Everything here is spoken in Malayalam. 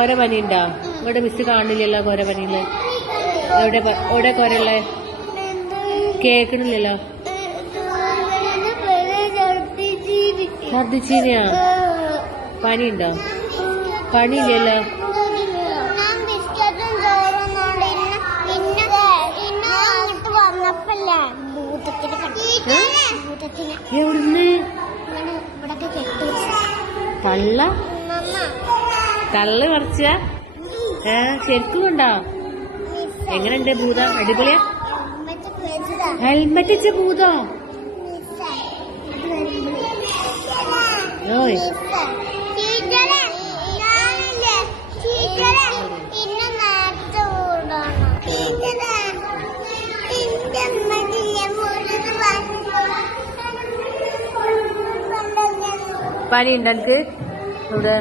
കൊര പനി ഉണ്ടോ? ഇവിടെ മിസ് കാണില്ലല്ലോ കൊര പനിയില്. എവിടെ കൊരല്ലേ? കേക്കണില്ലല്ലോ. ഛർദിച്ചീനിയാ? പനിയുണ്ടോ? പനിയില്ലല്ലോ. എവിടുന്ന്? തള്ളു മറിച്ച? ശരിക്കും ഉണ്ടോ? എങ്ങനെയുണ്ട് ഭൂതം? അടിപൊളിയാ? ഹെൽമെറ്റ് വെച്ച ഭൂതോ? ഓയ് പനി ഉണ്ടോ എനിക്ക്? ഇവിടെ